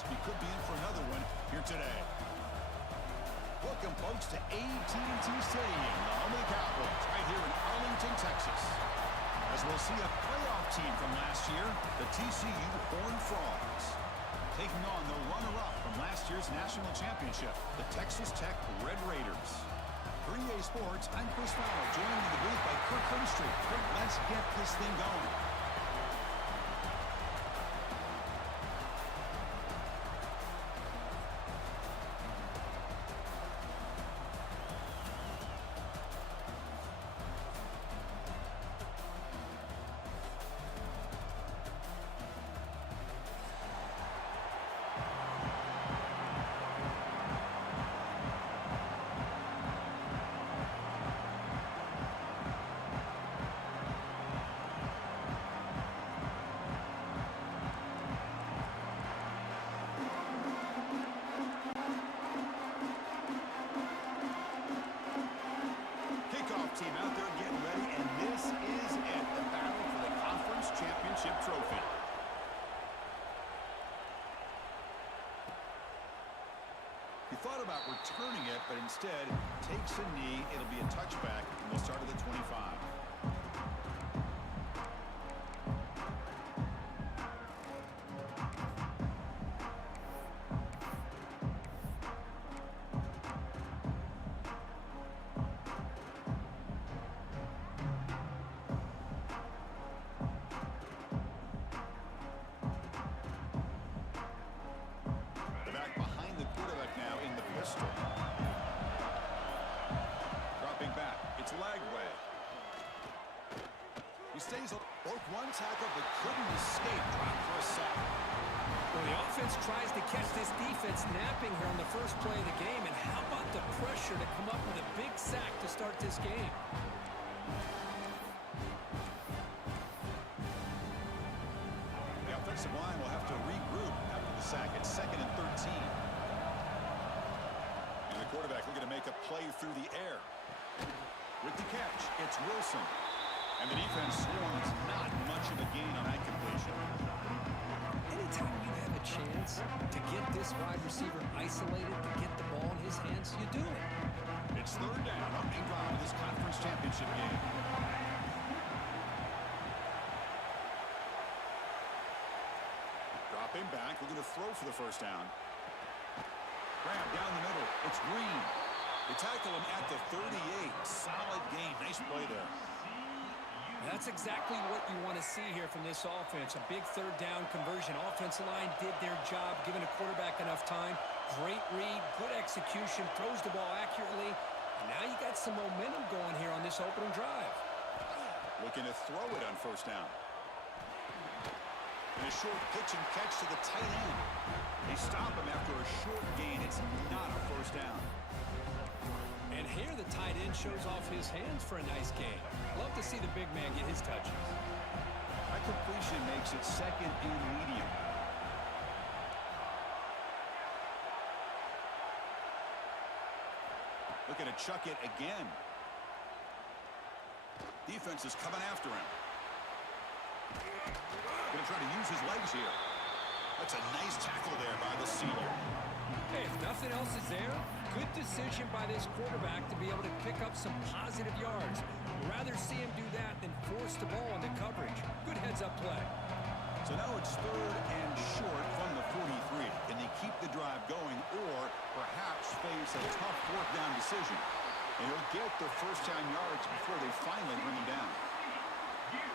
this. We could be in for another one here today. Welcome, folks, to AT&T Stadium, the home of the Cowboys, right here in Arlington, Texas. As we'll see a playoff team from last year, the TCU Horned Frogs, taking on the runner-up from last year's national championship, the Texas Tech Red Raiders. For EA Sports, I'm Chris Fowler, joined in the booth by Kirk Herbstreit. Kirk, let's get this thing going. Team out there getting ready, and this is it, the battle for the conference championship trophy. He thought about returning it, but instead takes a knee. It'll be a touchback, and we'll start at the 25. One tackle, but couldn't escape. Drop for a sack. Well, the offense tries to catch this defense napping here on the first play of the game. And how about the pressure to come up with a big sack to start this game? The offensive line will have to regroup after the sack. It's 2nd and 13. And the quarterback looking to make a play through the air. With the catch, it's Wilson. And the defense swarms not much of a gain on that completion. Anytime you have a chance to get this wide receiver isolated, to get the ball in his hands, you do it. It's 3rd down, opening drive of this conference championship game. Dropping back, looking to throw for the first down. Grab down the middle, it's Green. They tackle him at the 38. Solid gain, nice play there. That's exactly what you want to see here from this offense. A big 3rd down conversion. Offensive line did their job, giving the quarterback enough time. Great read, good execution, throws the ball accurately. And now you got some momentum going here on this opening drive. Looking to throw it on 1st down. And a short pitch and catch to the tight end. They stop him after a short gain. It's not a 1st down. And here the tight end shows off his hands for a nice gain. Love to see the big man get his touches. That completion makes it 2nd and medium. Looking to chuck it again. Defense is coming after him. Going to try to use his legs here. That's a nice tackle there by the senior. Hey, if nothing else is there, good decision by this quarterback to be able to pick up some positive yards. Rather see him do that than force the ball into coverage. Good heads-up play. So now it's 3rd and short from the 43. Can they keep the drive going or perhaps face a tough 4th down decision? And he'll get the first down yards before they finally bring him down.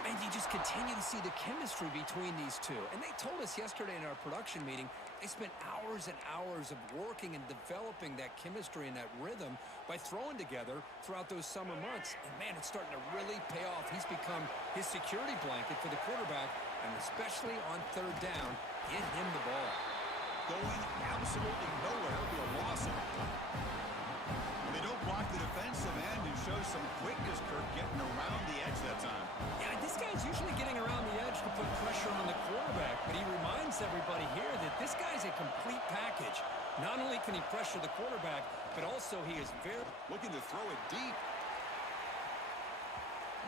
And you just continue to see the chemistry between these two. And they told us yesterday in our production meeting, they spent hours and hours of working and developing that chemistry and that rhythm by throwing together throughout those summer months. And, man, it's starting to really pay off. He's become his security blanket for the quarterback, and especially on 3rd down, get him the ball. Going absolutely nowhere. It'll be a loss of it. They don't block the defensive end and show some quickness, Kirk, getting around the edge that time. Yeah, this guy's usually getting around the edge to put pressure on the quarterback, but he reminds everybody here that this guy's a complete package. Not only can he pressure the quarterback, but also he is very... Looking to throw it deep.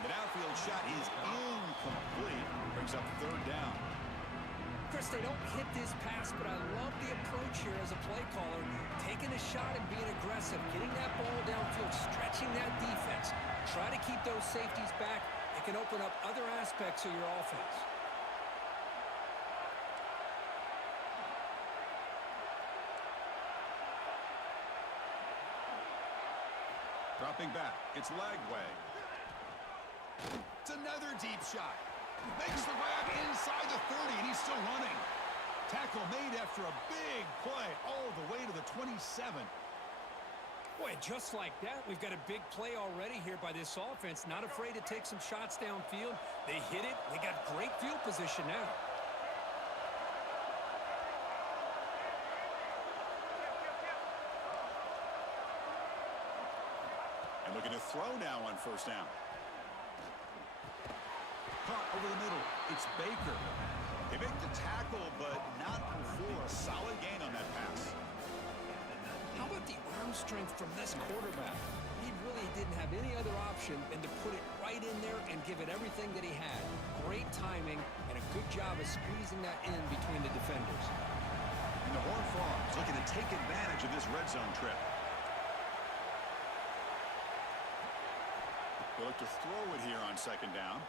The downfield shot is incomplete. Brings up 3rd down. Chris, they don't hit this pass, but I love the approach here as a play caller. Taking a shot and being aggressive, getting that ball downfield, stretching that defense. Try to keep those safeties back. It can open up other aspects of your offense. Dropping back, it's Lagway. It's another deep shot. Makes the grab inside the 30, and he's still running. Tackle made after a big play all the way to the 27. Boy, just like that, we've got a big play already here by this offense. Not afraid to take some shots downfield. They hit it. They got great field position now. And looking to throw now on first down. Caught over the middle. It's Baker. They make the tackle, but not before a solid gain on that pass. How about the arm strength from this quarterback? He really didn't have any other option than to put it right in there and give it everything that he had. Great timing and a good job of squeezing that in between the defenders. And the Horned Frogs looking to take advantage of this red zone trip. They look to throw it here on second down.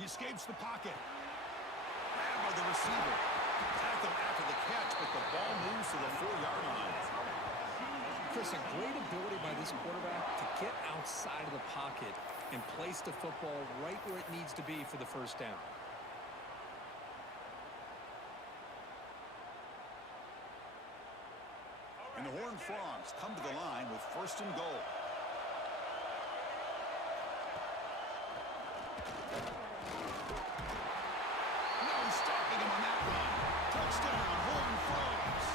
He escapes the pocket. Grabbed by the receiver. Tackle after the catch, but the ball moves to the 4-yard line. Chris, a great ability by this quarterback to get outside of the pocket and place the football right where it needs to be for the first down. And the Horned Frogs come to the line with first and goal. No stopping him on that run. Touchdown, Horned Frogs.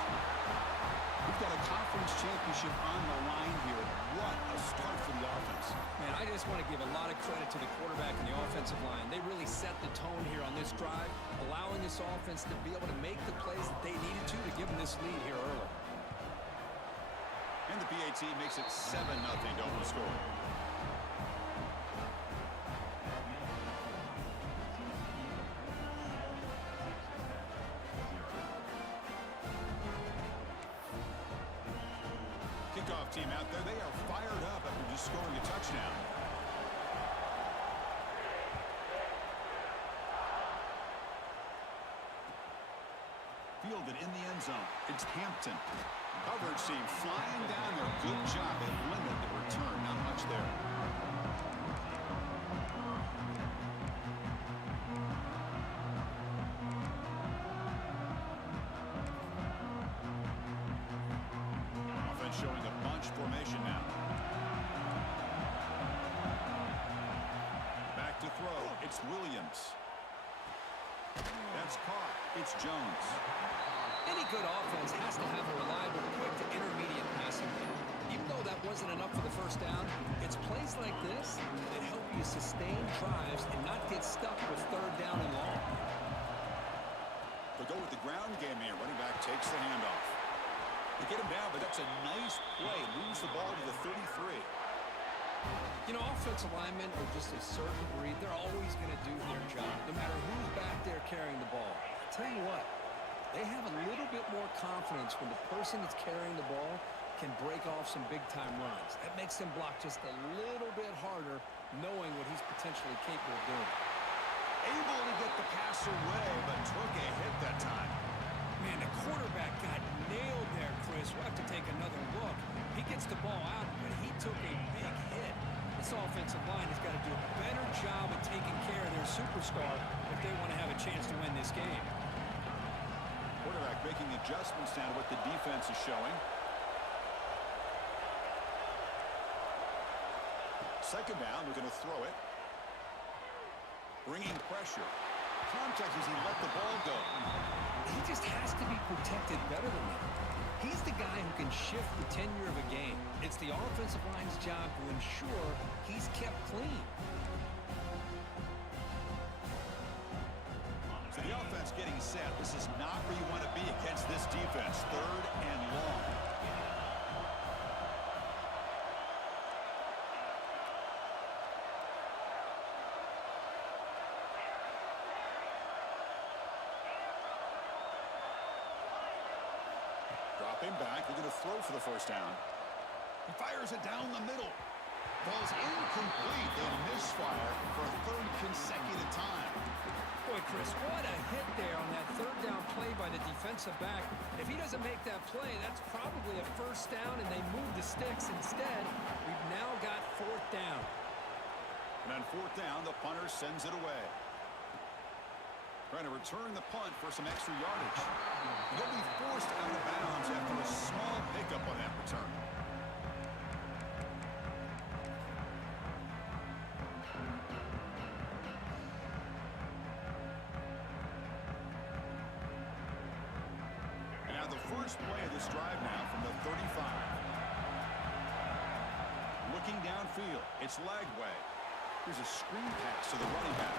We've got a conference championship on the line here. What a start for the offense. Man, I just want to give a lot of credit to the quarterback and the offensive line. They really set the tone here on this drive, allowing this offense to be able to make the plays that they needed to give them this lead here early. And the PAT makes it 7-0 to open the score. Kickoff team out there, they are fired up after just scoring a touchdown. Fielded in the end zone. It's Hampton. Coverage team flying down there. Good job. They limit the return. Not much there. Offense showing a bunch formation now. Back to throw. It's Williams. That's caught. It's Jones. Any good offense has to have a reliable, quick to intermediate passing game. Even though that wasn't enough for the first down, it's plays like this that help you sustain drives and not get stuck with third down and long. They'll go with the ground game here. Running back takes the handoff. They get him down, but that's a nice play. Moves the ball to the 33. You know, offensive linemen are just a certain breed. They're always going to do their job, no matter who's back there carrying the ball. I tell you what, they have a little bit more confidence when the person that's carrying the ball can break off some big-time runs. That makes them block just a little bit harder, knowing what he's potentially capable of doing. Able to get the pass away, but took a hit that time. Man, the quarterback got nailed there, Chris. We'll have to take another look. He gets the ball out, but he took a big hit. This offensive line has got to do a better job of taking care of their superstar if they want to have a chance to win this game. Quarterback making adjustments down to what the defense is showing. Second down, we're going to throw it. Bringing pressure. Contact as he let the ball go. He just has to be protected better than that. He's the guy who can shift the tenure of a game. It's the offensive line's job to ensure he's kept clean. So the offense getting set. This is not where you want to be against this defense. Third and long. Dropping back, they're going to throw for the first down. He fires it down the middle. Ball's incomplete. They misfire for a third consecutive time. Boy, Chris, what a hit there on that third down play by the defensive back. If he doesn't make that play, that's probably a first down, and they move the sticks. Instead, we've now got fourth down. And on fourth down, the punter sends it away. Trying to return the punt for some extra yardage. He'll be forced out of bounds after a small pickup on that return. And now the first play of this drive now from the 35. Looking downfield, it's Lagway. Here's a screen pass to the running back.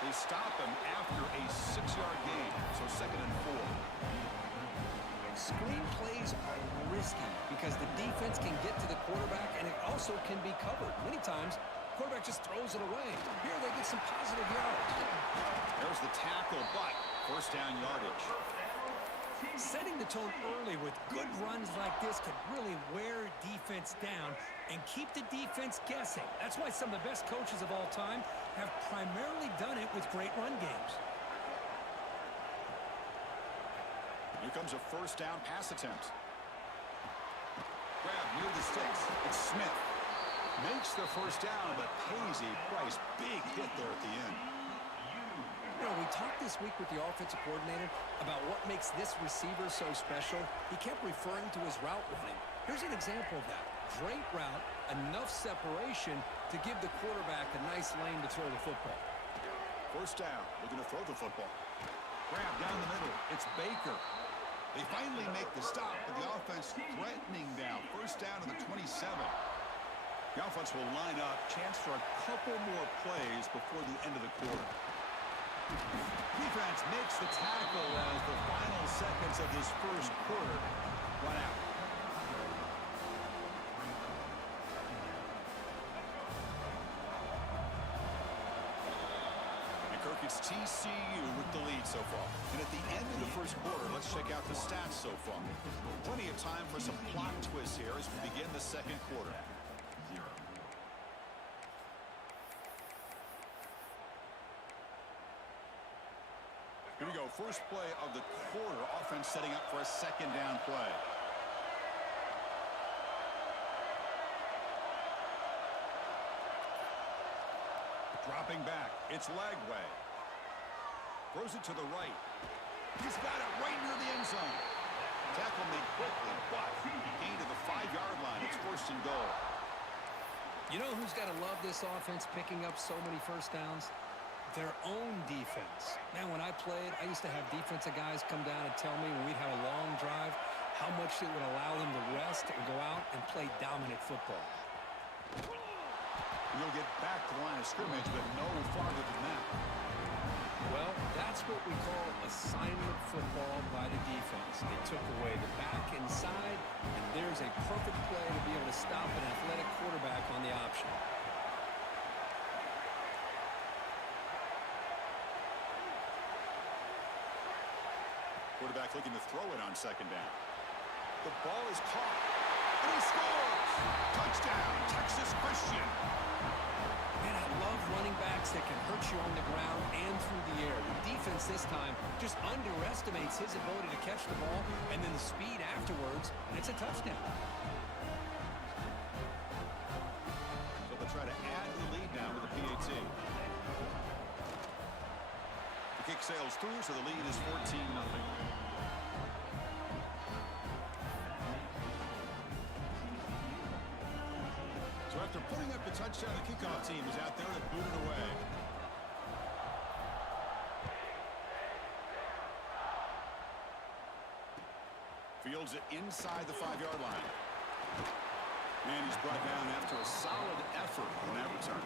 They stop him after a 6-yard gain, so 2nd and 4. Screen plays are risky because the defense can get to the quarterback, and it also can be covered. Many times, the quarterback just throws it away. Here they get some positive yards. There's the tackle, but first down yardage. Setting the tone early with good runs like this can really wear defense down and keep the defense guessing. That's why some of the best coaches of all time have primarily done it with great run games. Here comes a first down pass attempt. Grab near the sticks. It's Smith. Makes the first down, but pays a price. Big hit there at the end. You know, we talked this week with the offensive coordinator about what makes this receiver so special. He kept referring to his route running. Here's an example of that. Great route, enough separation to give the quarterback a nice lane to throw the football. First down, looking to throw the football. Grab down the middle. It's Baker. They finally make the stop, but the offense threatening down. First down to the 27. The offense will line up. Chance for a couple more plays before the end of the quarter. Defense makes the tackle as the final seconds of this first quarter run out. And Kirk, it's TCU with the lead so far. And at the end of the first quarter, let's check out the stats so far. Plenty of time for some plot twists here as we begin the second quarter. Here we go, first play of the quarter. Offense setting up for a second down play. Dropping back, it's Lagway. Throws it to the right. He's got it right near the end zone. Tackle made quickly, but gain to the 5-yard line. It's first and goal. You know who's got to love this offense picking up so many first downs? Their own defense. Man, when I played, I used to have defensive guys come down and tell me when we'd have a long drive how much it would allow them to rest and go out and play dominant football. We'll get back to the line of scrimmage, but no farther than that. Well, that's what we call assignment football by the defense. They took away the back inside, and there's a perfect play to be able to stop an athletic quarterback on the option. Quarterback looking to throw it on second down. The ball is caught, and he scores! Touchdown, Texas Christian. Man, I love running backs that can hurt you on the ground and through the air. The defense this time just underestimates his ability to catch the ball, and then the speed afterwards, and it's a touchdown. So they'll try to add the lead now with the PAT. The kick sails through, so the lead is 14-0. So after putting up the touchdown, the kickoff team is out there to boot it away. Fields it inside the 5-yard line. And he's brought down after a solid effort on that return.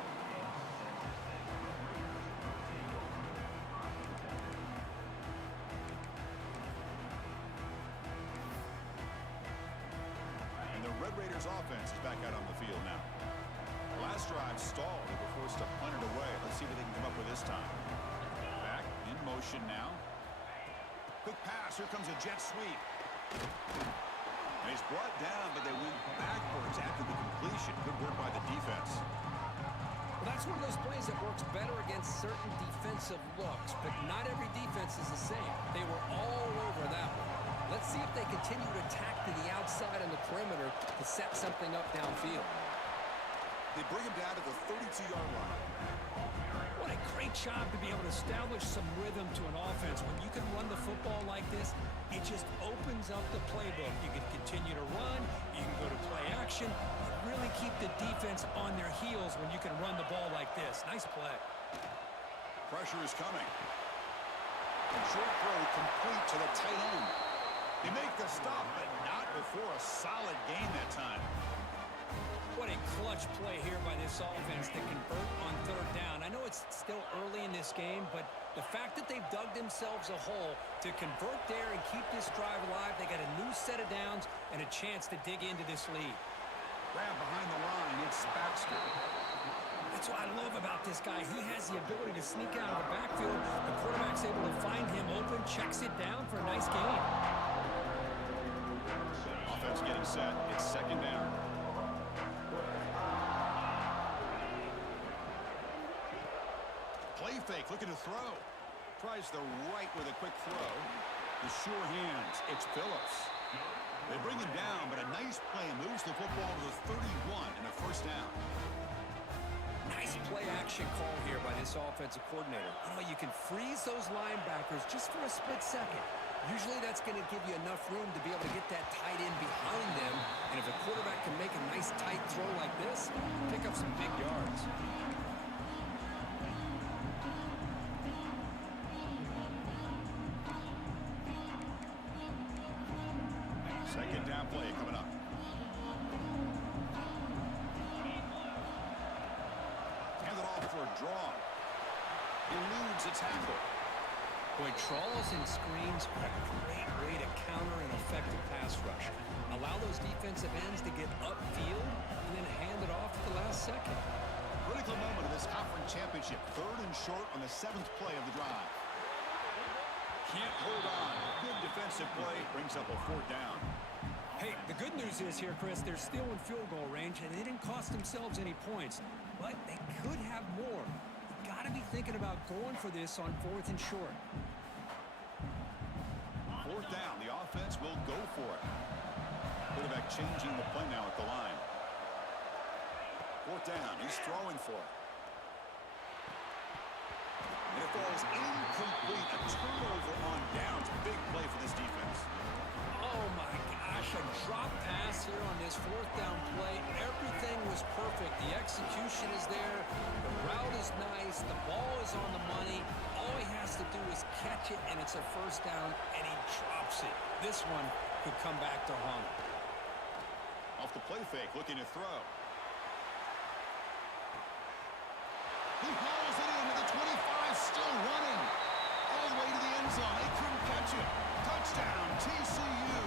Red Raiders offense is back out on the field now. Last drive stalled. They were forced to punt it away. Let's see what they can come up with this time. Back in motion now. Quick pass. Here comes a jet sweep. And he's brought down, but they went backwards after the completion. Good work by the defense. Well, that's one of those plays that works better against certain defensive looks, but not every defense is the same. They were all over that one. Let's see if they continue to attack to the outside on the perimeter to set something up downfield. They bring him down to the 32-yard line. What a great job to be able to establish some rhythm to an offense. When you can run the football like this, it just opens up the playbook. You can continue to run. You can go to play action. You really keep the defense on their heels when you can run the ball like this. Nice play. Pressure is coming. Short throw complete to the tight end. They make the stop, but not before a solid gain that time. What a clutch play here by this offense to convert on third down. I know it's still early in this game, but the fact that they've dug themselves a hole to convert there and keep this drive alive, they got a new set of downs and a chance to dig into this lead. Grab behind the line, it's Baxter. That's what I love about this guy. He has the ability to sneak out of the backfield. The quarterback's able to find him open, checks it down for a nice gain. Offense getting set. It's second down. Play fake, looking to throw. Tries the right with a quick throw. The sure hands, it's Phillips. They bring him down, but a nice play moves the football to the 31 and a first down. Nice play-action call here by this offensive coordinator. You can freeze those linebackers just for a split second. Usually that's going to give you enough room to be able to get that tight end behind them. And if a quarterback can make a nice tight throw like this, pick up some big yards. Second down play coming up. Hand it off for a draw. Eludes a tackle. Boy, trawls and screens are a great way to counter an effective pass rush. Allow those defensive ends to get upfield and then hand it off at the last second. Critical moment of this conference championship. Third and short on the 7th play of the drive. Can't hold on. Good defensive play. Brings up a fourth down. Hey, the good news is here, Chris, they're still in field goal range, and they didn't cost themselves any points. But they could have more. You've got to be thinking about going for this on 4th and short. Fourth down. The offense will go for it. Quarterback changing the play now at the line. Fourth down. He's throwing for it. And it falls incomplete. A turnover on downs. Big play for this defense. Oh, my gosh, a drop pass here on this 4th down play. Everything was perfect. The execution is there. The route is nice. The ball is on the money. All he has to do is catch it, and it's a first down, and he drops it. This one could come back to haunt him. Off the play fake, looking to throw. He hauls it in with the 25, still running. All the way to the end zone. They couldn't catch it. Touchdown, TCU.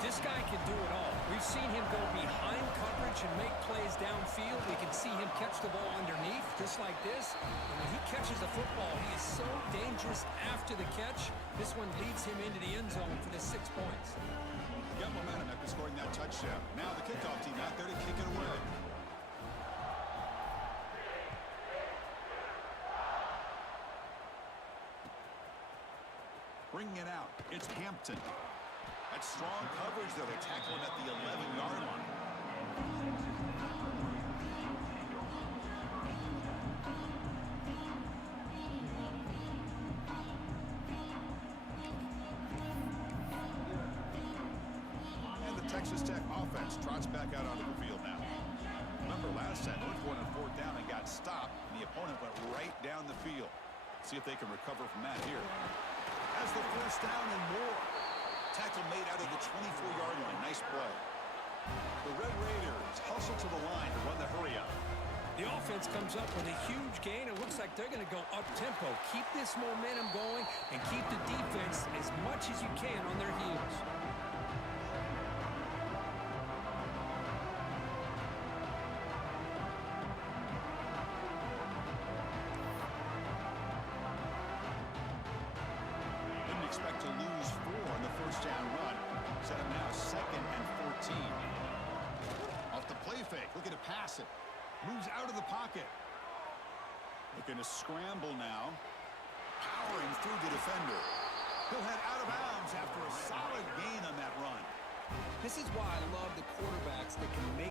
This guy can do it all. We've seen him go behind coverage and make plays downfield. We can see him catch the ball underneath, just like this. And when he catches the football, he is so dangerous after the catch. This one leads him into the end zone for the 6 points. Got momentum after scoring that touchdown. Now the kickoff team out there to kick it away. Bringing it out, it's Hampton. That's strong coverage, though. They tackle him at the 11-yard line. And the Texas Tech offense trots back out onto the field now. Remember last time, North went on 4th down and got stopped, and the opponent went right down the field. See if they can recover from that here. Has the first down and more. Tackle made out of the 24-yard line. Nice play. The Red Raiders hustle to the line to run the hurry up. The offense comes up with a huge gain. It looks like they're going to go up-tempo. Keep this momentum going and keep the defense as much as you can on their heels. Expect to lose 4 on the first pass it. Moves out of the pocket. Looking to scramble now. Powering through the defender. He'll head out of bounds after a solid gain on that run. This is why I love the quarterbacks that can make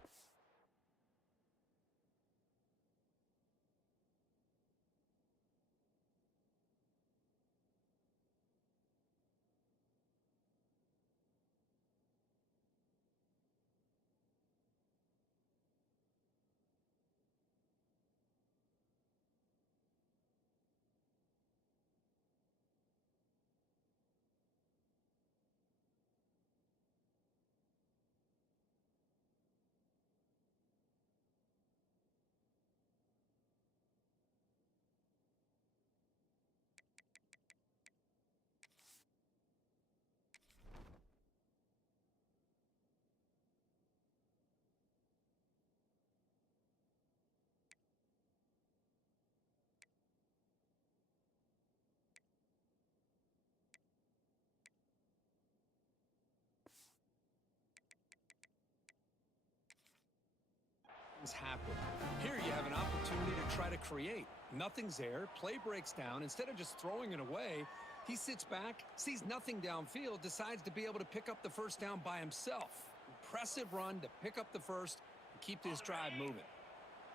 happen. Here you have an opportunity to try to create. Nothing's there. Play breaks down. Instead of just throwing it away, he sits back, sees nothing downfield, decides to be able to pick up the first down by himself. Impressive run to pick up the first and keep this drive moving.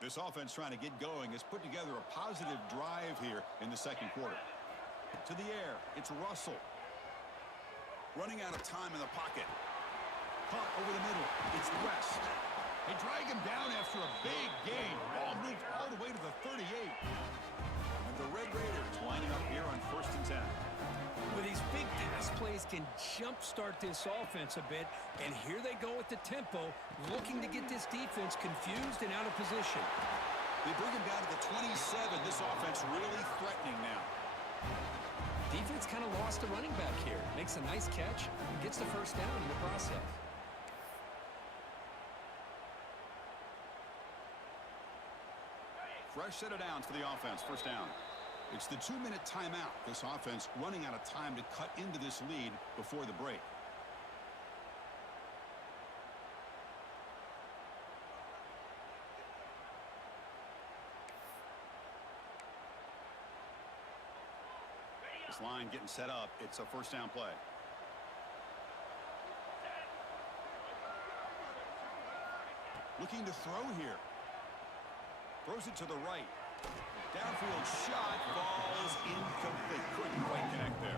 This offense trying to get going has put together a positive drive here in the second quarter. To the air, it's Russell. Running out of time in the pocket. Caught over the middle. It's West. They drag him down after a big gain. Ball moved all the way to the 38. And the Red Raiders lining up here on 1st and 10. Well, these big pass plays can jumpstart this offense a bit, and here they go at the tempo, looking to get this defense confused and out of position. They bring him down to the 27. This offense really threatening now. Defense kind of lost a running back here. Makes a nice catch and gets the first down in the process. Fresh set of downs for the offense. First down. It's the 2-minute timeout. This offense running out of time to cut into this lead before the break. This line getting set up. It's a first down play. Looking to throw here. Throws it to the right. Downfield shot falls incomplete. Couldn't quite connect there.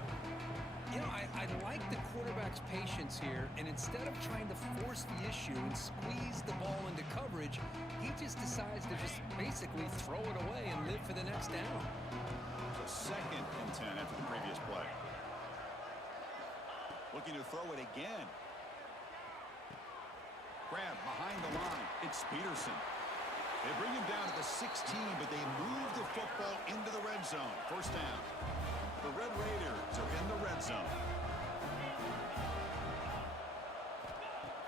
You know, I like the quarterback's patience here, and instead of trying to force the issue and squeeze the ball into coverage, he just decides to just basically throw it away and live for the next down. So 2nd and 10 after the previous play. Looking to throw it again. Grab behind the line. It's Peterson. They bring him down to the 16, but they move the football into the red zone. First down. The Red Raiders are in the red zone.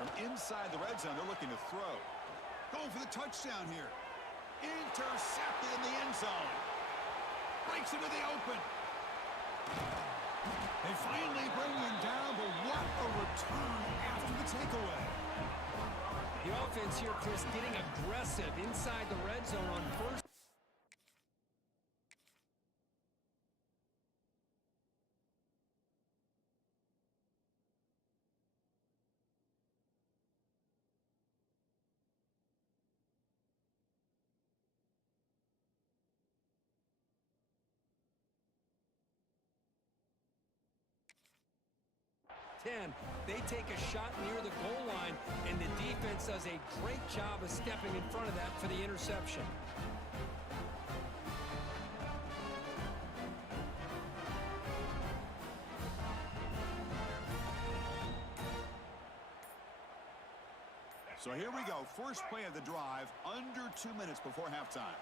From inside the red zone, they're looking to throw. Going for the touchdown here. Intercepted in the end zone. Breaks into the open. They finally bring him down, but what a return after the takeaway. The offense here, Chris, getting aggressive inside the red zone on first. They take a shot near the goal line, and the defense does a great job of stepping in front of that for the interception. So here we go. First play of the drive, under 2 minutes before halftime.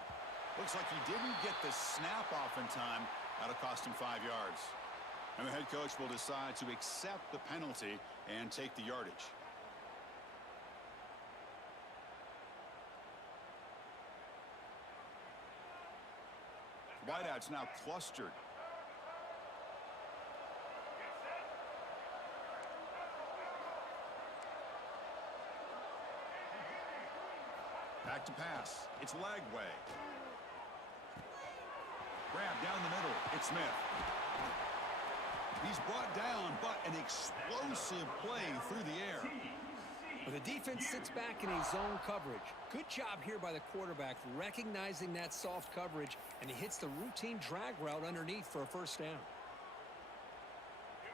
Looks like he didn't get the snap off in time. That'll cost him 5 yards. And the head coach will decide to accept the penalty and take the yardage. Wideouts now clustered. back to pass. It's Lagway. Grab down the middle. It's Smith. He's brought down, but an explosive play through the air. Well, the defense sits back in a zone coverage. Good job here by the quarterback recognizing that soft coverage, and he hits the routine drag route underneath for a first down.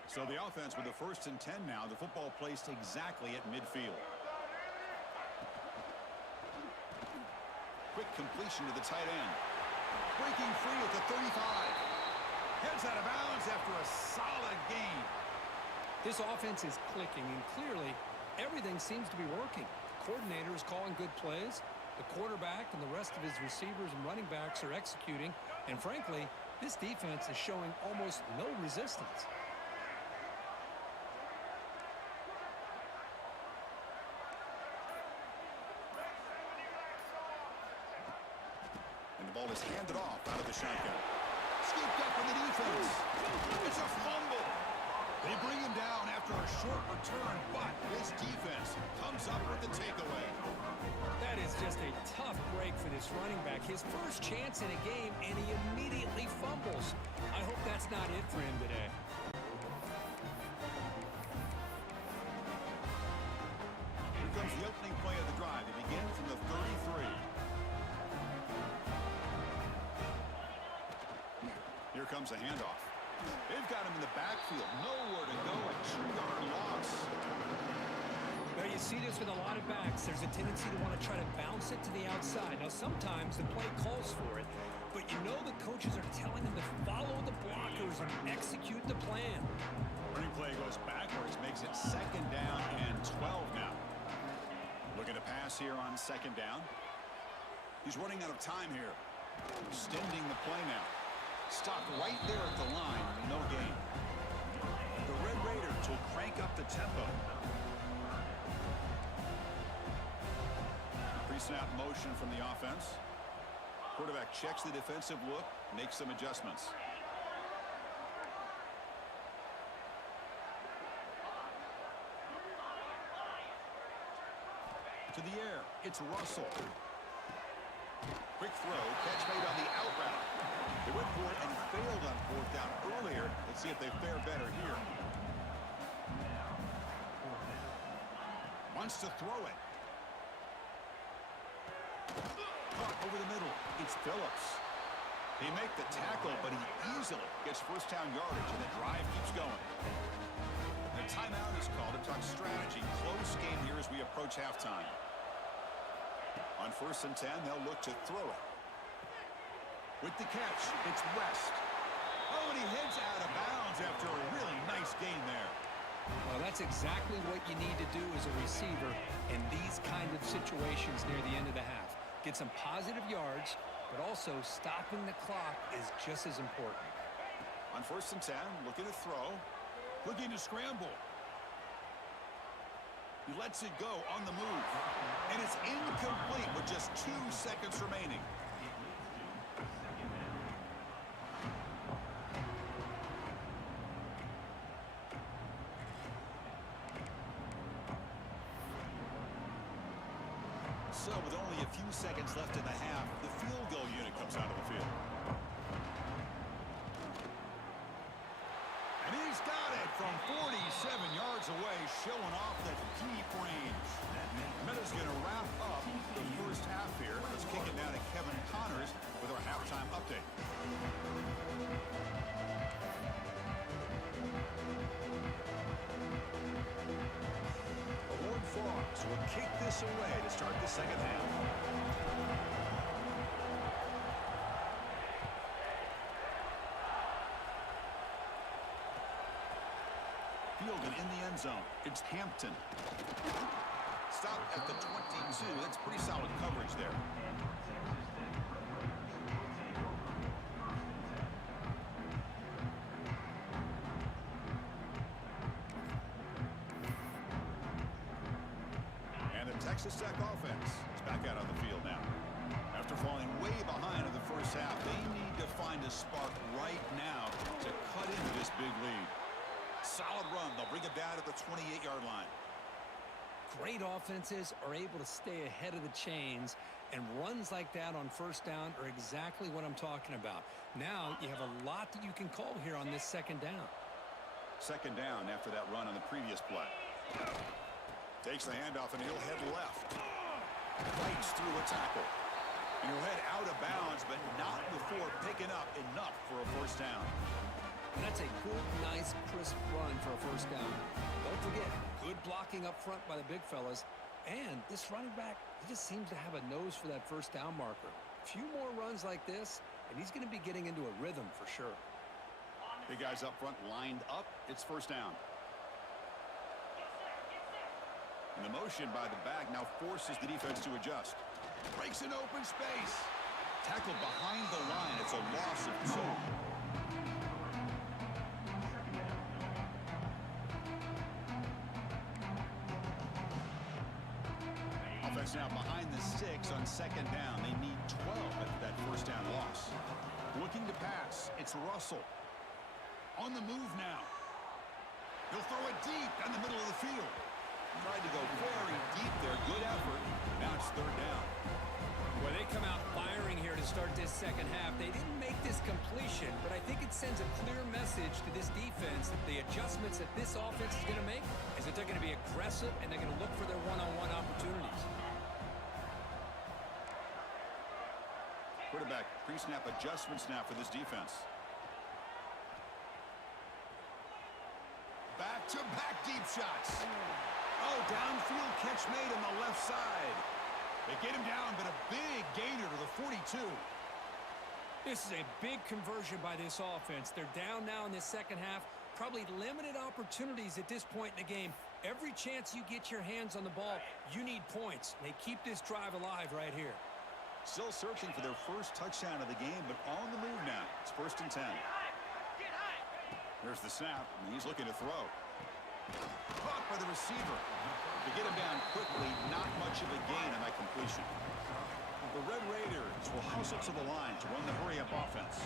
So the offense with the 1st and 10 now. The football placed exactly at midfield. Quick completion to the tight end. Breaking free at the 35. Heads out of bounds after a solid gain. This offense is clicking, and clearly everything seems to be working. The coordinator is calling good plays. The quarterback and the rest of his receivers and running backs are executing. And frankly, this defense is showing almost no resistance. And the ball is handed off out of the shotgun. Scooped up in the defense. It's a fumble. They bring him down after a short return, but this defense comes up with the takeaway. That is just a tough break for this running back. His first chance in a game, and he immediately fumbles. I hope that's not it for him today. Here comes the opening play of the drive. They begin from the 33. Here comes a handoff. They've got him in the backfield. Nowhere to go. A 2-yard loss. Well, you see this with a lot of backs. There's a tendency to want to try to bounce it to the outside. Now, sometimes the play calls for it, but you know the coaches are telling them to follow the blockers and execute the plan. Running play goes backwards, makes it 2nd down and 12 now. Looking to pass here on 2nd down. He's running out of time here. Extending the play now. Stopped right there at the line. No gain. The Red Raiders will crank up the tempo. Pre-snap motion from the offense. Quarterback checks the defensive look, makes some adjustments. To the air, it's Russell. Quick throw, catch made on the out route. They went for it and failed on 4th down earlier. Let's see if they fare better here. Wants to throw it. Caught over the middle. It's Phillips. They make the tackle, but he easily gets 1st down yardage, and the drive keeps going. The timeout is called to talk strategy. Close game here as we approach halftime. On 1st and 10, they'll look to throw it. With the catch, it's West. Oh, and he heads out of bounds after a really nice gain there. Well, that's exactly what you need to do as a receiver in these kind of situations near the end of the half. Get some positive yards, but also stopping the clock is just as important. On 1st and 10, looking to throw. Looking to scramble. He lets it go on the move. And it's incomplete with just 2 seconds remaining. So with only a few seconds left in the half, the field goal unit comes out of the field. And he's got it from 47 yards away, showing off the deep range. Meta's going to wrap up the first half here. Let's kick it now to Kevin Connors with our halftime update. The Horned Frogs will kick this away to start the 2nd half. Fielded in the end zone. It's Hampton. Stopped at the 22. That's pretty solid coverage there. And the Texas Tech offense is back out on the field now. After falling way behind in the first half, they need to find a spark right now to cut into this big lead. Solid run. They'll bring it down at the 28-yard line. Great offenses are able to stay ahead of the chains And runs like that on first down are exactly what I'm talking about. Now you have a lot that you can call here on this second down. Second down after that run on the previous play. Takes the handoff and he'll head left. Fights through a tackle. And he'll head out of bounds, but not before picking up enough for a first down. And that's a good, nice, crisp run for a first down. Don't forget, good blocking up front by the big fellas. And this running back, he just seems to have a nose for that first down marker. A few more runs like this, and he's going to be getting into a rhythm for sure. Big guys up front lined up. It's first down. And the motion by the back now forces the defense to adjust. Breaks an open space. Tackled behind the line. It's a loss of 2. Offense now behind the 6 on second down. They need 12 after that first down loss. Looking to pass. It's Russell. On the move now. He'll throw it deep down the middle of the field. Tried to go very deep there. Good effort. Now it's third down. Well, they come out firing here to start this second half. They didn't make this completion, but I think it sends a clear message to this defense that the adjustments that this offense is going to make is that they're going to be aggressive and they're going to look for their one-on-one opportunities. Quarterback pre-snap adjustments now for this defense. Back-to-back deep shots. Oh, downfield catch made on the left side. They get him down, but a big gainer to the 42. This is a big conversion by this offense. They're down now in the second half. Probably limited opportunities at this point in the game. Every chance you get your hands on the ball, you need points. They keep this drive alive right here. Still searching for their first touchdown of the game, but on the move now. It's first and 10. There's the snap, and he's looking to throw. Caught by the receiver. To get him down quickly, not much of a gain on that completion. The Red Raiders will hustle to the line to run the hurry-up offense.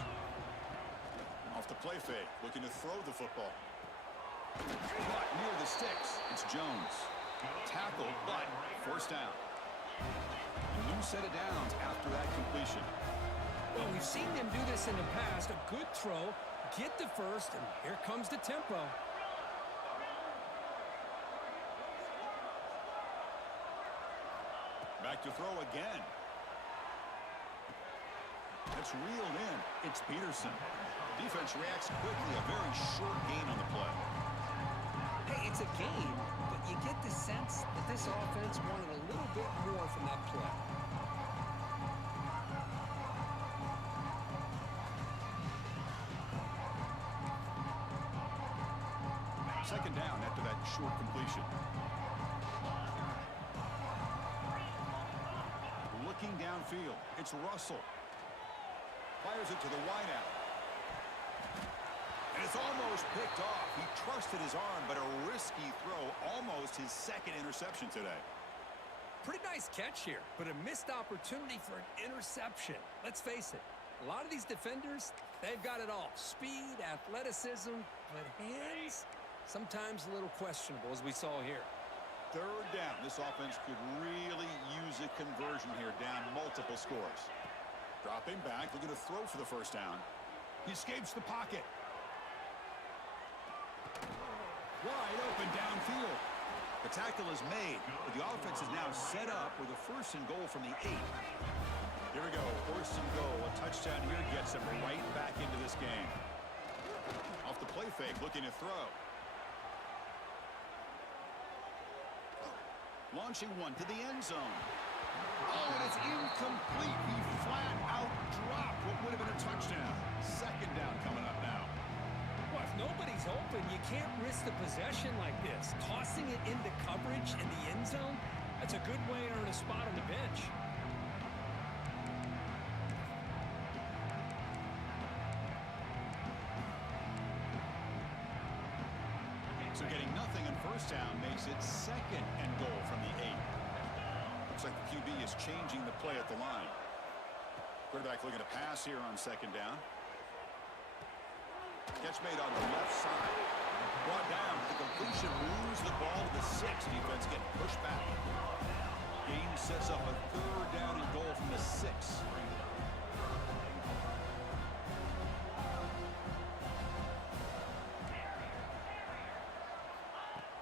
Off the play fake, looking to throw the football. Caught near the sticks. It's Jones. Tackled, but first down. A new set of downs after that completion. Well, we've seen them do this in the past. A good throw, get the first, and here comes the tempo. Back to throw again. That's reeled in. It's Peterson. Defense reacts quickly. A very short gain on the play. Hey, it's a game, but you get the sense that this offense wanted a little bit more from that play. Second down after that short completion. Looking downfield, it's Russell. Fires it to the wideout. And it's almost picked off. He trusted his arm, but a risky throw. Almost his second interception today. Pretty nice catch here, but a missed opportunity for an interception. Let's face it, a lot of these defenders, they've got it all. Speed, athleticism, but hands, sometimes a little questionable, as we saw here. Third down. This offense could really use a conversion here, down multiple scores. Dropping back, looking to throw for the first down. He escapes the pocket. Wide open downfield. The tackle is made, but the offense is now set up with a first and goal from the 8. Here we go, first and goal. A touchdown here gets him right back into this game. Off the play fake, looking to throw. Launching one to the end zone. Oh, and it's incomplete. He flat out dropped what would have been a touchdown. Second down coming up now. Well, if nobody's open, you can't risk the possession like this. Tossing it into coverage in the end zone, that's a good way to earn a spot on the bench. So getting nothing on first down makes it second and goal from the 8. Looks like the QB is changing the play at the line. Quarterback looking to pass here on second down. Catch made on the left side. Brought down. The completion moves the ball to the 6. Defense getting pushed back. Game sets up a 3rd down and goal from the 6.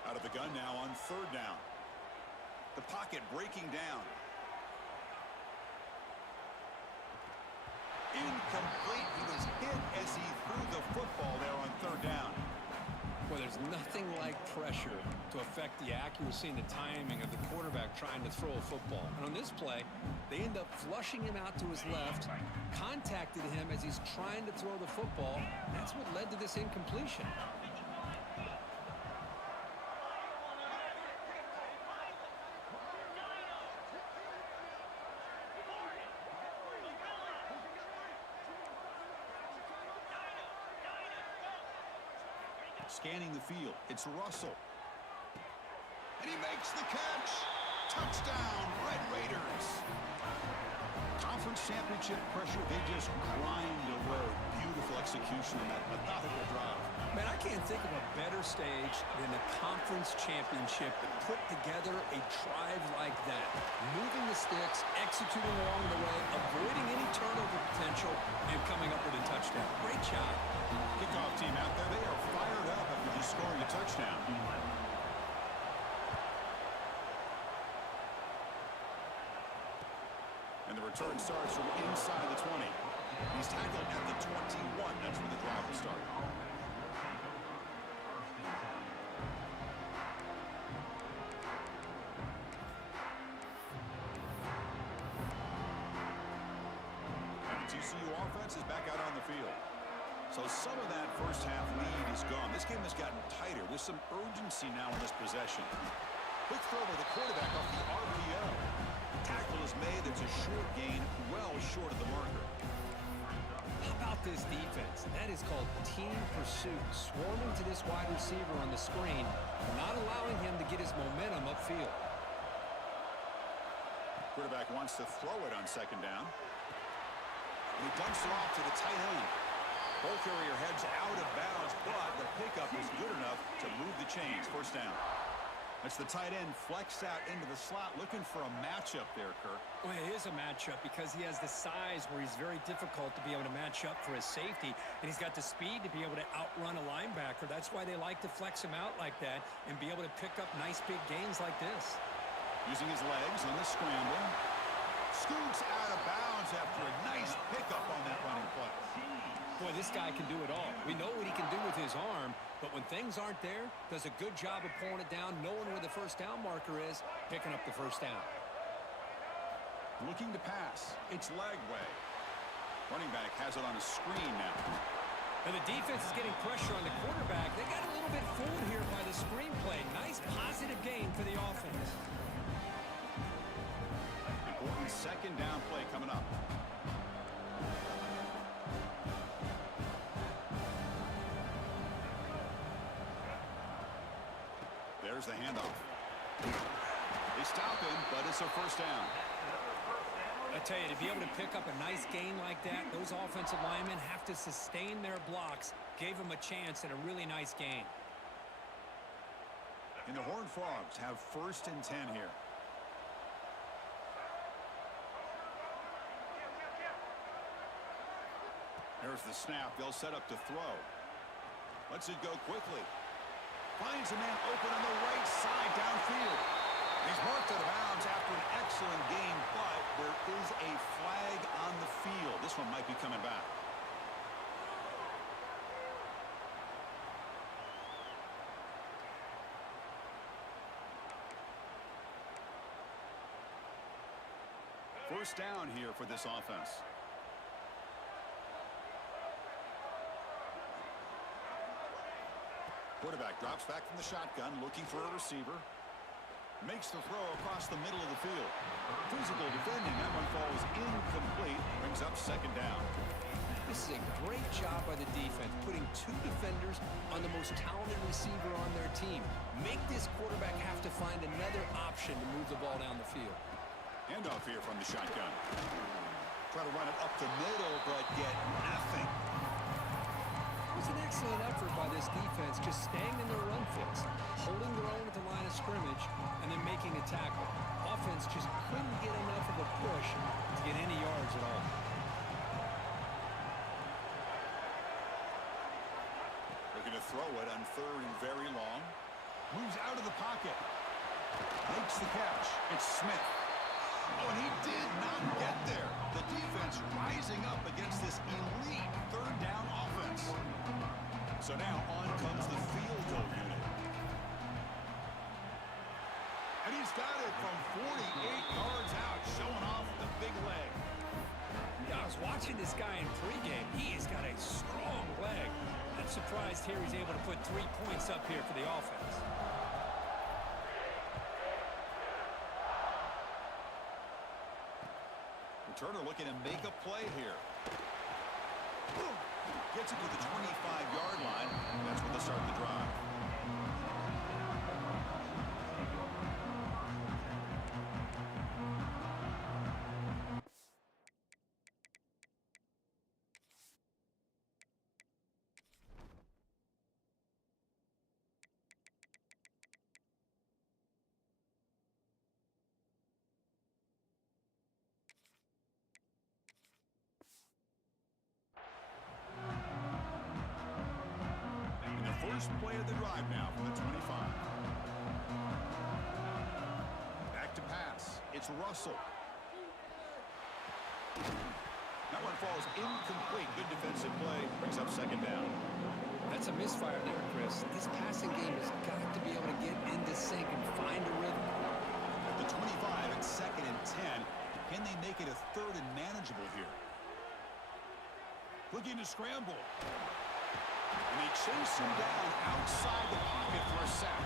Out of the gun now on 3rd down. The pocket breaking down. Incomplete. He was hit as he threw the football there on 3rd down. Well, there's nothing like pressure to affect the accuracy and the timing of the quarterback trying to throw a football. And on this play, they end up flushing him out to his left, contacted him as he's trying to throw the football. That's what led to this incompletion. Scanning the field, it's Russell. And he makes the catch. Touchdown, Red Raiders. Conference championship pressure, they just grind away. Beautiful execution on that methodical drive. Man, I can't think of a better stage than the conference championship to put together a drive like that. Moving the sticks, executing along the way, avoiding any turnover potential, and coming up with a touchdown. Great job. Kickoff team out there, they are fired up after just scoring a touchdown. And the return starts from inside the 20. He's tackled at the 21. That's where the drive will start. And the TCU offense is back out on the field. So some of that first half lead is gone. This game has gotten tighter. There's some urgency now in this possession. Quick throw by the quarterback off the RPO. Tackle is made. That's a short gain, well short of the marker. How about this defense? That is called team pursuit. Swarming to this wide receiver on the screen, not allowing him to get his momentum upfield. Quarterback wants to throw it on 2nd down. He dumps it off to the tight end. Ball carrier heads out of bounds, but the pickup is good enough to move the chains. 1st down. That's the tight end flexed out into the slot, looking for a matchup there, Kirk. Well, it is a matchup because he has the size where he's very difficult to be able to match up for his safety, and he's got the speed to be able to outrun a linebacker. That's why they like to flex him out like that and be able to pick up nice big gains like this. Using his legs on the scramble. Scoots out of bounds after a nice pickup on that running play. Boy, this guy can do it all. We know what he can do with his arm, but when things aren't there, does a good job of pulling it down, knowing where the 1st down marker is, picking up the 1st down. Looking to pass. It's Lagway. Running back has it on a screen now. And the defense is getting pressure on the quarterback. They got a little bit fooled here by the screenplay. Nice positive gain for the offense. Important 2nd down play coming up. There's the handoff. They stop him, but it's a 1st down. I tell you, to be able to pick up a nice gain like that, those offensive linemen have to sustain their blocks. Gave them a chance at a really nice gain. And the Horned Frogs have 1st and 10 here. There's the snap. They'll set up to throw. Lets it go quickly. Finds a man open on the right side downfield. He's marked out of bounds after an excellent game, but there is a flag on the field. This one might be coming back. First down here for this offense. Quarterback drops back from the shotgun, looking for a receiver. Makes the throw across the middle of the field. Physical defending. That one falls incomplete. Brings up 2nd down. This is a great job by the defense, putting 2 defenders on the most talented receiver on their team. Make this quarterback have to find another option to move the ball down the field. Handoff here from the shotgun. Try to run it up the middle, but get nothing. It was an excellent effort by this defense, just staying in their run fix, holding their own at the line of scrimmage and then making a tackle. Offense just couldn't get enough of a push to get any yards at all. Looking to throw it on 3rd and very long. Moves out of the pocket. Makes the catch. It's Smith. Oh, and he did not get there. The defense rising up against this elite 3rd down offense. So now on comes the field goal unit. And he's got it from 48 yards out, showing off the big leg. Yeah, I was watching this guy in pregame. He has got a strong leg. I'm surprised here he's able to put 3 points up here for the offense. Turner looking to make a play here. Gets it to the 25-yard line. That's when they start the drive. First play of the drive now from the 25. Back to pass. It's Russell. That one falls incomplete. Good defensive play. Brings up 2nd down. That's a misfire there, Chris. This passing game has got to be able to get into sync and find a rhythm. At the 25, it's 2nd and 10. Can they make it a 3rd and manageable here? Looking to scramble. And they chase him down outside the pocket for a sack.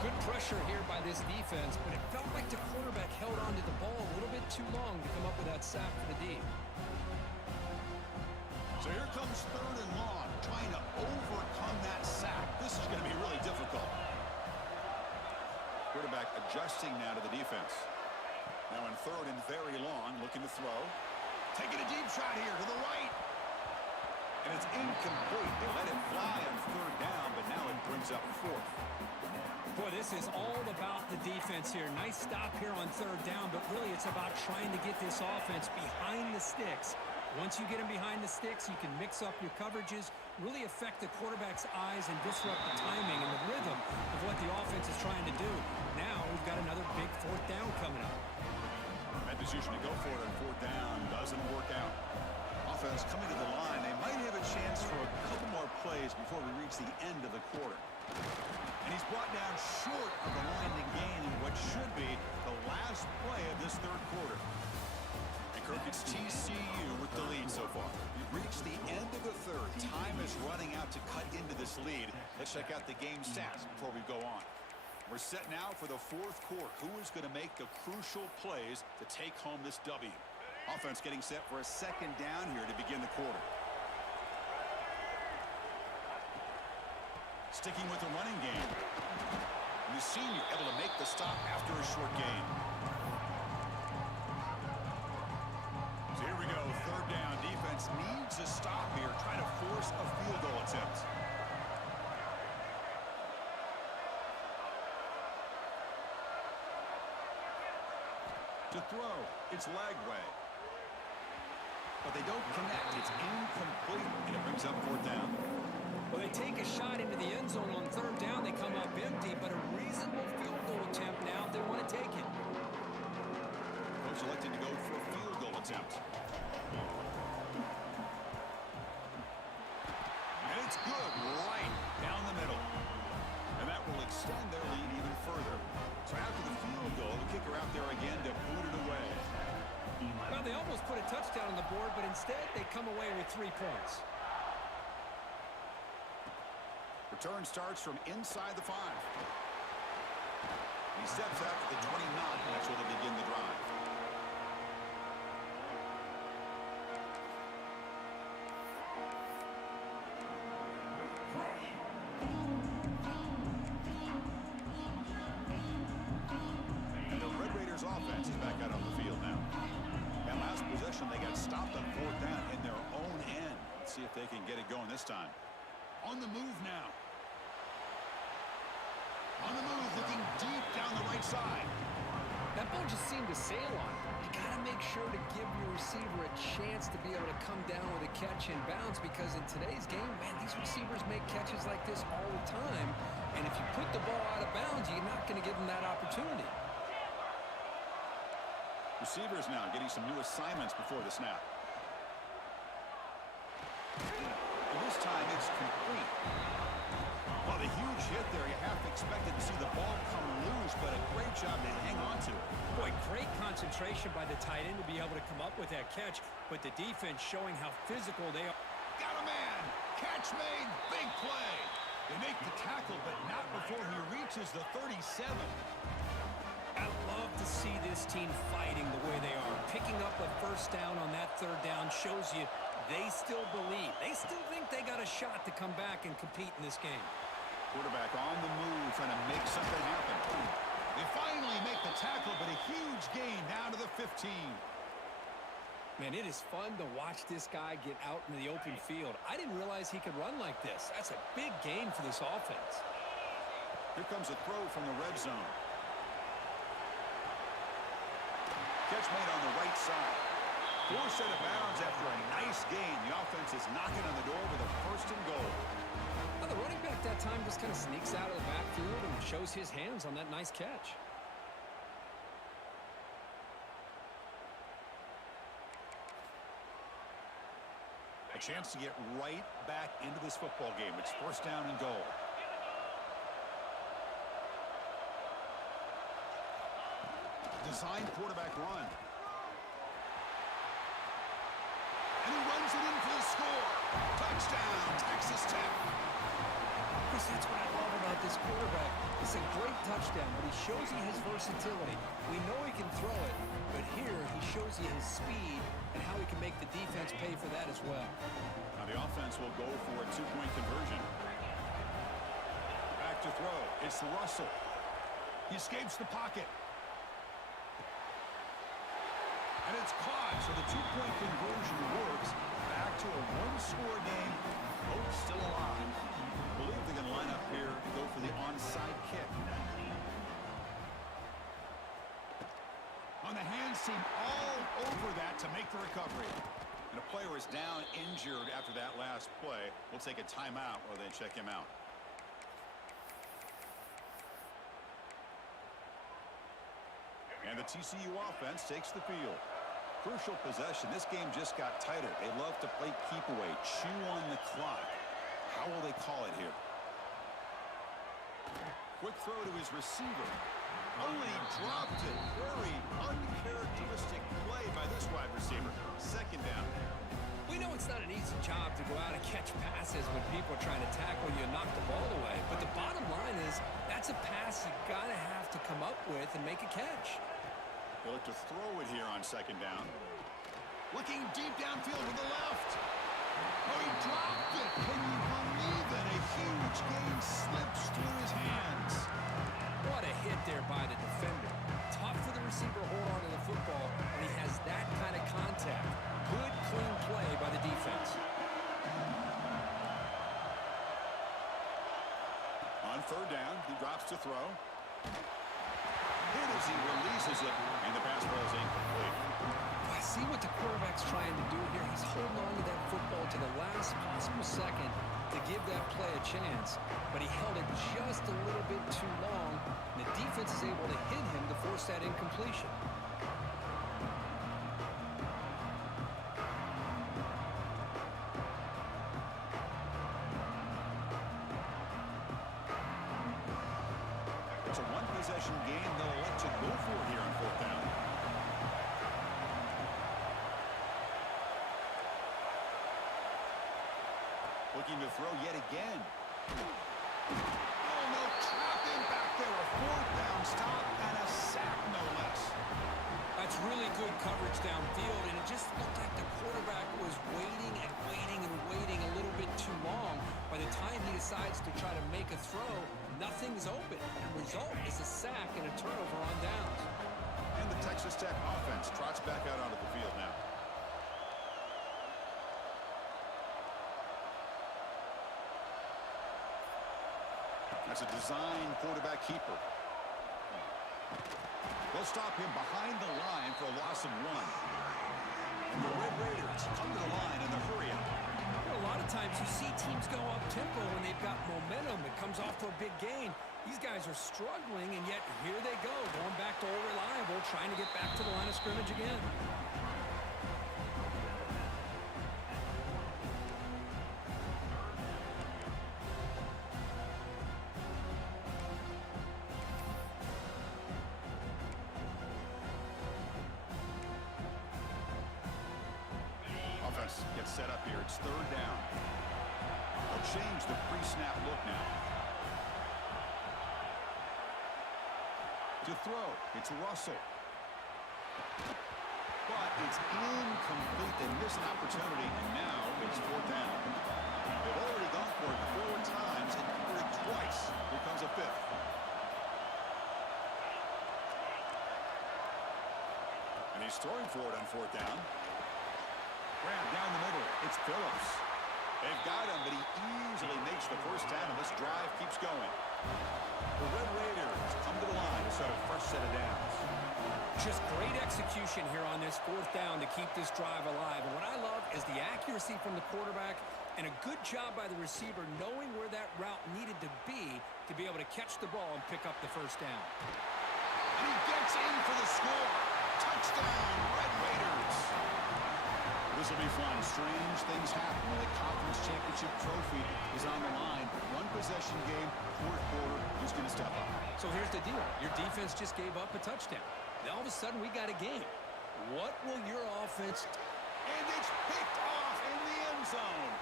Good pressure here by this defense, but it felt like the quarterback held on to the ball a little bit too long to come up with that sack for the D. So here comes 3rd and long, trying to overcome that sack. This is going to be really difficult. Quarterback adjusting now to the defense. Now in 3rd and very long, looking to throw. Taking a deep shot here to the right. And it's incomplete. They let it fly on 3rd down, but now it brings up 4th. Boy, this is all about the defense here. Nice stop here on 3rd down, but really it's about trying to get this offense behind the sticks. Once you get them behind the sticks, you can mix up your coverages, really affect the quarterback's eyes and disrupt the timing and the rhythm of what the offense is trying to do. Now we've got another big 4th down coming up. That decision to go for it on 4th down doesn't work out. Offense coming to the line. They might have a chance for a couple more plays before we reach the end of the quarter. And he's brought down short of the line to gain in what should be the last play of this 3rd quarter. And Kirk, it's TCU with the lead so far. We've reached the end of the 3rd. Time is running out to cut into this lead. Let's check out the game stats before we go on. We're set now for the 4th quarter. Who is going to make the crucial plays to take home this W? Offense getting set for a 2nd down here to begin the quarter. Sticking with the running game. And the senior able to make the stop after a short gain. So here we go, 3rd down. Defense needs a stop here, trying to force a field goal attempt. To throw, it's Lagway. But they don't connect. It's incomplete, and it brings up 4th down. Well, they take a shot into the end zone on 3rd down. They come up empty, but a reasonable field goal attempt now if they want to take it. Coach elected to go for a field goal attempt. And it's good right down the middle. And that will extend their lead even further. So after the field goal, the kicker out there again to boot it away. Well, they almost put a touchdown on the board, but instead they come away with 3 points. Return starts from inside the 5. He steps out to the 29. That's where they begin the drive. And the Red Raiders offense is back out on the field now. That last possession, they got stopped on 4th down in their own end. Let's see if they can get it going this time. On the move now. On the move, looking deep down the right side. That ball just seemed to sail on him. You got to make sure to give your receiver a chance to be able to come down with a catch and bounce, because in today's game, man, these receivers make catches like this all the time. And if you put the ball out of bounds, you're not going to give them that opportunity. Receivers now getting some new assignments before the snap. And this time it's complete. Well, the huge hit there, you have to expect it to see the ball come loose, but a great job to hang on to it. Boy, great concentration by the tight end to be able to come up with that catch, but the defense showing how physical they are. Got a man. Catch made. Big play. They make the tackle, but not before he reaches the 37. I love to see this team fighting the way they are. Picking up a first down on that third down shows you they still believe. They still think they got a shot to come back and compete in this game. Quarterback on the move, trying to make something happen. They finally make the tackle, but a huge gain down to the 15. Man, it is fun to watch this guy get out in the open field. I didn't realize he could run like this. That's a big gain for this offense. Here comes a throw from the red zone. Catch made on the right side. Forced out of bounds after a nice gain. The offense is knocking on the door with a first and goal. Well, the running back that time just kind of sneaks out of the backfield and shows his hands on that nice catch. A chance to get right back into this football game. It's first down and goal. Design quarterback run. And he runs it in for the score. Touchdown, Texas Tech. Chris, that's what I love about this quarterback. It's a great touchdown, but he shows you his versatility. We know he can throw it, but here he shows you his speed and how he can make the defense pay for that as well. Now the offense will go for a two-point conversion. Back to throw. It's Russell. He escapes the pocket. And it's caught, so the two-point conversion works. Back to a one-score game. Both still alive. I believe they're going to line up here to go for the onside kick. On the hands team all over that to make the recovery. And a player is down injured after that last play. We'll take a timeout while they check him out. And the TCU offense takes the field. Crucial possession. This game just got tighter. They love to play keep away, chew on the clock. How will they call it here? Quick throw to his receiver. Oh, and he dropped it. Very uncharacteristic play by this wide receiver. Second down. We know it's not an easy job to go out and catch passes when people are trying to tackle you and knock the ball away. But the bottom line is that's a pass you got to have to come up with and make a catch. They look to throw it here on second down. Looking deep downfield with the left. Oh, he dropped it. Can you believe it? A huge gain slips through his hands. What a hit there by the defender. Tough for the receiver to hold on to the football when he has that kind of contact. Good, clean play by the defense. On third down, he drops to throw. Hit as he releases it, and the pass ball is incomplete. I see what the quarterback's trying to do here. He's holding on to that football to the last possible second to give that play a chance, but he held it just a little bit too long, and the defense is able to hit him to force that incompletion. It's a one-possession game they'll elect to go for here on fourth down. Looking to throw yet again. Oh, no, trapped in back there. A fourth down stop and a sack, no less. That's really good coverage downfield, and it just looked like the quarterback was waiting and waiting and waiting a little bit too long. By the time he decides to try to make a throw, nothing's open. And the result is a sack and a turnover on downs. And the Texas Tech offense trots back out onto the field now. That's a design quarterback keeper. They'll stop him behind the line for a loss of 1. And the Red Raiders come to the line in the hurry-up. A lot of times you see teams go up-tempo when they've got momentum. It comes off for a big gain. These guys are struggling, and yet here they go, going back to old reliable, trying to get back to the line of scrimmage again. Offense gets set up here. It's 3rd down. They'll change the pre-snap look now. To throw, it's Russell. But it's incomplete. They miss an opportunity, and now it's 4th down. They've already gone for it 4 times and covered it twice. Here comes a 5th. And he's throwing for it on 4th down. Grab down the middle. It's Phillips. They've got him, but he easily makes the 1st down, and this drive keeps going. The Red Raiders come to the line to start a fresh set of downs. Just great execution here on this 4th down to keep this drive alive. And what I love is the accuracy from the quarterback and a good job by the receiver knowing where that route needed to be able to catch the ball and pick up the 1st down. And he gets in for the score. Touchdown, Red Raiders. This will be fun. Strange things happen when the conference championship trophy is on the line. 1 possession game, 4th quarter. Who's going to step up? So here's the deal. Your defense just gave up a touchdown. Now all of a sudden we got a game. What will your offense... And it's picked off in the end zone.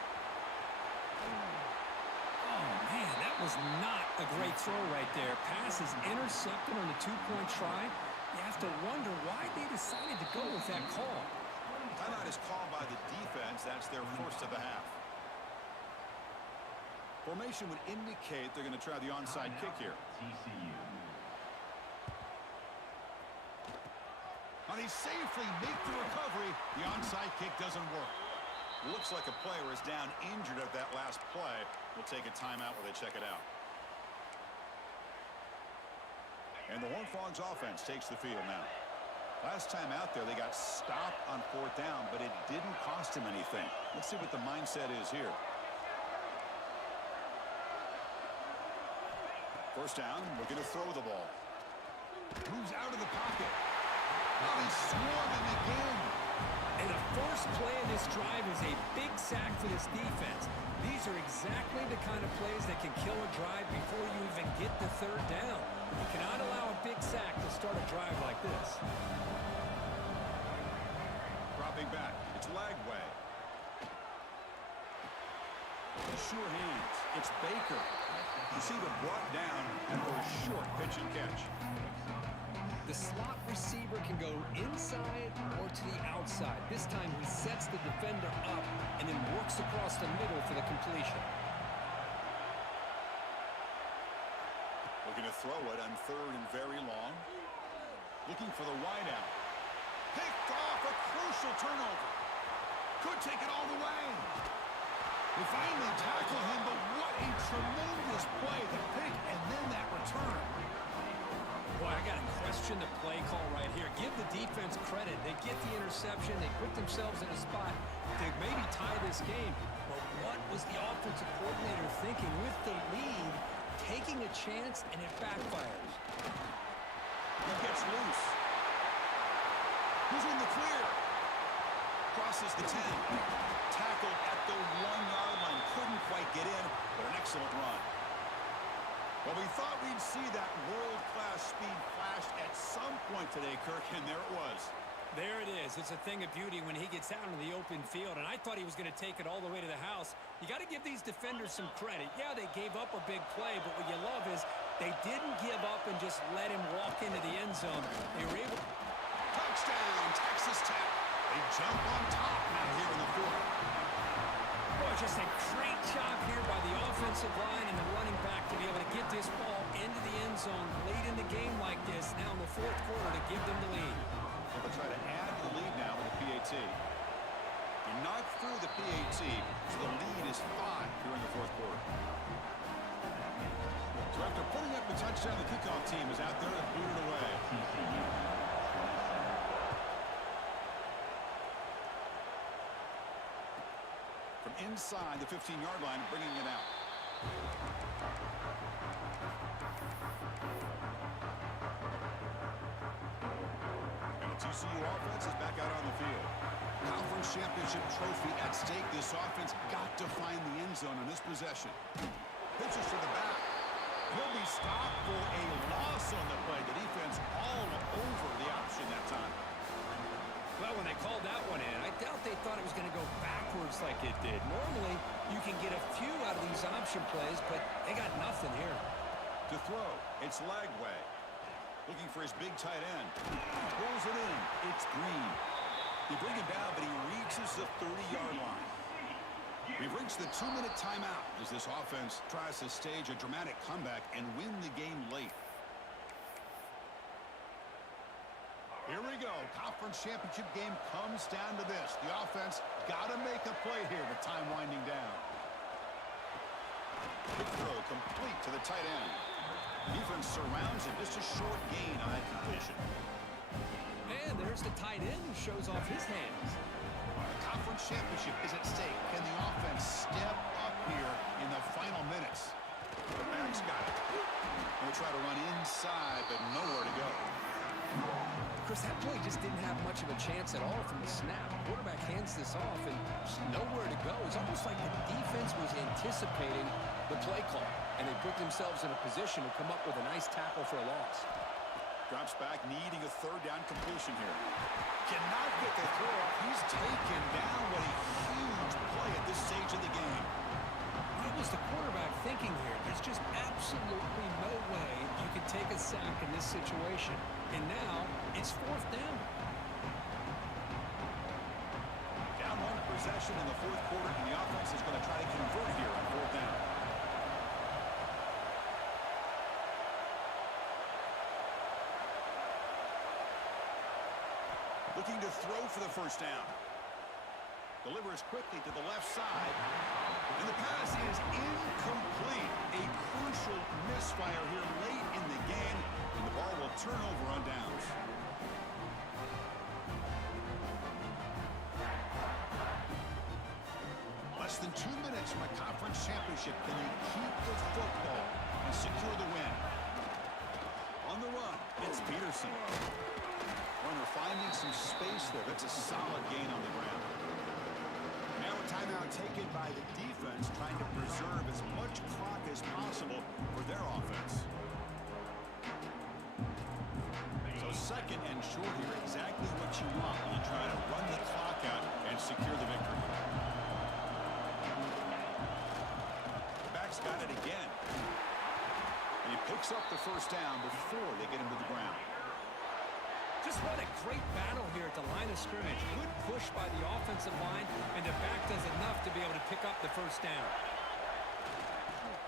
Oh, man, that was not a great throw right there. Pass is intercepted on the 2-point try. You have to wonder why they decided to go with that call. Timeout is called by the defense. That's their 1st of the half. Formation would indicate they're going to try the onside kick here. And he safely makes the recovery. The onside kick doesn't work. Looks like a player is down injured at that last play. We'll take a timeout while they check it out. And the Horned Frogs offense takes the field now. Last time out there, they got stopped on 4th down, but it didn't cost him anything. Let's see what the mindset is here. 1st down, looking to throw the ball. Moves out of the pocket. Now he's swarming again. And the first play of this drive is a big sack for this defense. These are exactly the kind of plays that can kill a drive before you even get the 3rd down. You cannot allow a big sack to start a drive like this. Dropping back. It's Lagway. Sure hands. It's Baker. Receiver brought down and for a short pitch and catch. The slot receiver can go inside or to the outside. This time he sets the defender up and then works across the middle for the completion. Looking to throw it on 3rd and very long. Looking for the wideout. Picked off, a crucial turnover. Could take it all the way. They finally tackle him, but what a tremendous play. The pick and then that return. Boy, I got to question the play call right here. Give the defense credit. They get the interception. They put themselves in a spot to maybe tie this game. But what was the offensive coordinator thinking with the lead, taking a chance, and it backfires? He gets loose. Who's in the clear? Crosses the 10. Tackled at the 1-yard line. Couldn't quite get in, but an excellent run. Well, we thought we'd see that world-class speed flash at some point today, Kirk, and there it was. There it is. It's a thing of beauty when he gets out into the open field, and I thought he was going to take it all the way to the house. You got to give these defenders some credit. Yeah, they gave up a big play, but what you love is they didn't give up and just let him walk into the end zone. They were able... Touchdown, Texas Tech. They jump on top now here in the 4th. Boy, just a great job here by the offensive line and the running back to be able to get this ball into the end zone late in the game like this, now in the 4th quarter to give them the lead. They'll try to add to the lead now with the PAT. He knocked through the PAT, so the lead is 5 here in the 4th quarter. So touchdown. The kickoff team is out there to boot it away. From inside the 15-yard line, bringing it out. And the TCU offense is back out on the field. Conference championship trophy at stake. This offense got to find the end zone on this possession. Pitches to the back. He'll be stopped for a loss on the play. The defense all over the option that time. Well, when they called that one in, I doubt they thought it was going to go backwards like it did. Normally, you can get a few out of these option plays, but they got nothing here. To throw, it's Lagway. Looking for his big tight end. Rolls it in. It's Green. They bring him down, but he reaches the 30-yard line. We've reached the 2-minute timeout as this offense tries to stage a dramatic comeback and win the game late. Here we go. Conference championship game comes down to this. The offense got to make a play here with time winding down. Big throw complete to the tight end. Defense surrounds it. Just a short gain on that completion. And there's the tight end who shows off his hands. The conference championship is at stake. Can the offense step up here in the final minutes? The back's got it. They'll try to run inside, but nowhere to go. Chris, that play just didn't have much of a chance at all from the snap. Quarterback hands this off and just nowhere to go. It's almost like the defense was anticipating the play call, and they put themselves in a position to come up with a nice tackle for a loss. Drops back, needing a third down completion here. Cannot get the throw off. He's taken down. What a huge play at this stage of the game. What was the quarterback thinking here? There's just absolutely no way you can take a sack in this situation. And now it's fourth down. Down one possession in the fourth quarter, and the offense is going to try to convert here on fourth down. Looking to throw for the first down. Delivers quickly to the left side. And the pass is incomplete. A crucial misfire here late in the game. And the ball will turn over on downs. Less than 2 minutes from a conference championship. Can they keep the football and secure the win? On the run, it's Peterson. Runner finding some space there. That's a solid gain on the ground. Now a timeout taken by the defense, trying to preserve as much clock as possible for their offense. So second and short here, exactly what you want when you try to run the clock out and secure the victory. The back's got it again. And he picks up the first down before they get him to the ground. Just what a great battle here at the line of scrimmage. Good push by the offensive line, and the back does enough to be able to pick up the first down.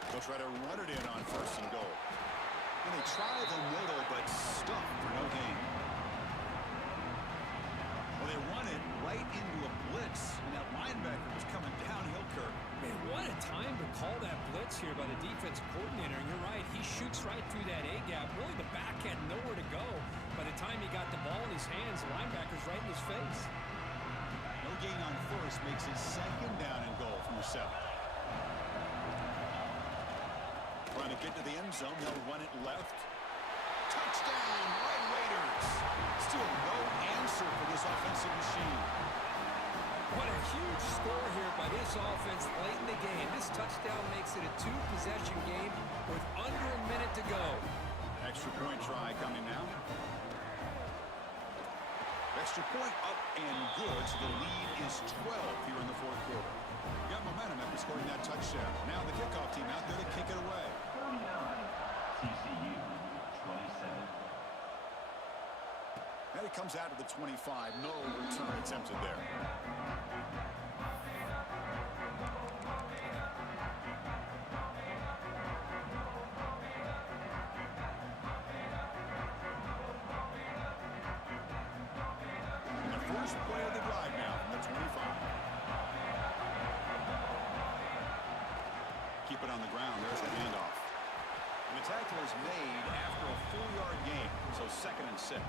They'll try to run it in on first and goal. And they try the middle, but stuffed for no gain. Well, they run it right into a blitz, and that linebacker was coming downhill, Kirk. Man, what a time to call that blitz here by the defensive coordinator. And you're right, he shoots right through that A-gap. Really, the back had nowhere to go. By the time he got the ball in his hands, the linebacker's right in his face. No gain on first makes it second down and goal from the 7. Trying to get to the end zone. They'll run it left. Touchdown, Red Raiders. Still no answer for this offensive machine. What a huge score here by this offense late in the game. This touchdown makes it a 2-possession game with under a minute to go. Extra point try coming now. Extra point up and good, so the lead is 12 here in the fourth quarter. Got momentum after scoring that touchdown. Now the kickoff team out there to kick it away. 39, TCU 27. And it comes out to the 25. No return attempted there. First play of the drive now from the 25. Keep it on the ground. There's the handoff. An attacking tackle is made after a 4-yard gain, so 2nd and 6.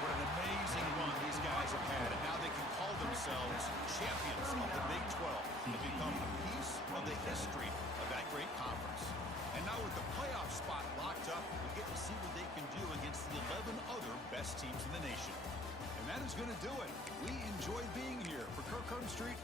What an amazing run these guys have had, and now they can call themselves champions of the Big 12 and become a piece of the history of that great conference. And now with the playoff spot locked up, we get to see what they can do against the 11 other best teams in the nation. And that is going to do it. We enjoyed being here. For Kirk Street,